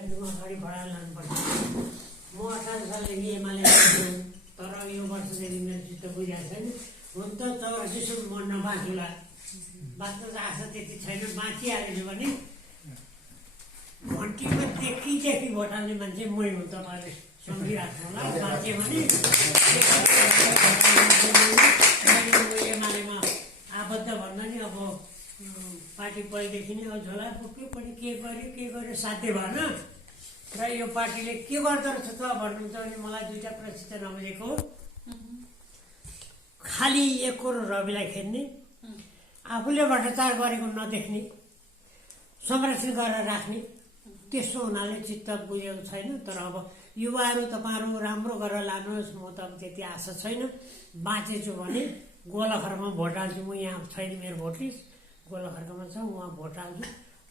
एकदम अगाडि बढाएर लानुपर्छ। म 18 सालदेखि एमाले तर यो वर्षदेखि मेरो चित्त बुझाएको छैन। हुन त 84 सम्म म नबाँचुला, बाँच्न त आशा त्यति छैन। बाँचिहाल्यो भने घन्टीमा देखि भोट हाल्ने मान्छे मै हुँ, तपाईँहरूले सम्झिराख्नु होला। बाँचेँ भने एमालेमा आबद्ध भन्दा नि अब पार्टी पहिलेदेखि नै अब झोला पुग्यो पनि के गर्यो साध्य भएन। र यो पार्टीले के गर्दो रहेछ त भन्नुहुन्छ भने मलाई दुईवटा प्रश्न नबुझेको। खालि एक रविलाई खेद्ने, आफूले भ्रष्टाचार गरेको नदेख्ने, संरक्षण गरेर राख्ने, त्यस्तो हुनाले चित्त बुझेको छैन। तर अब युवाहरू तपाईँहरू राम्रो गरेर लानुहोस्, म त अब त्यति आशा छैन। बाँचेछु भने गोलाखरमा भोट हाल्छु। म यहाँ छैन, मेरो भोट लिस्ट गोलाखर्कमा छ, उहाँ भोट हाल्छु।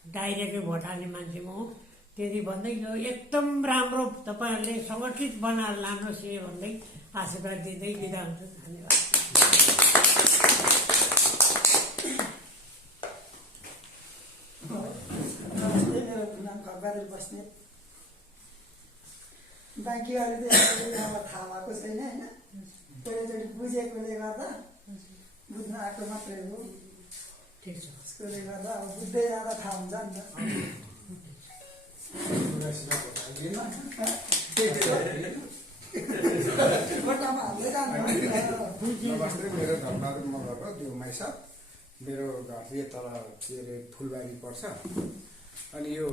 डाइरेक्टै भोट हाल्ने मान्छे म हो। त्यति भन्दै यो एकदम राम्रो तपाईँहरूले सङ्गठित बनाएर लानुहोस् यो भन्दै आशीर्वाद दिँदै बिदा हुन्छ। धन्यवाद। मेरो नाम खड्बहादुर बस्नेत। बाँकी अरू चाहिँ अब थाहा भएको छैन होइन। पहिलोचोटि बुझेकोले गर्दा बुझ्न आएको मात्रै हो। ठिक छ। त्यसले गर्दा अब बुझ्दै जाँदा थाहा हुन्छ नि त। गोटामा हाल्दै जानु। मेरो धर्मबहादुर मगरको त्यो माइसा, मेरो घर चाहिँ तल के अरे फुलबारी पर्छ। अनि यो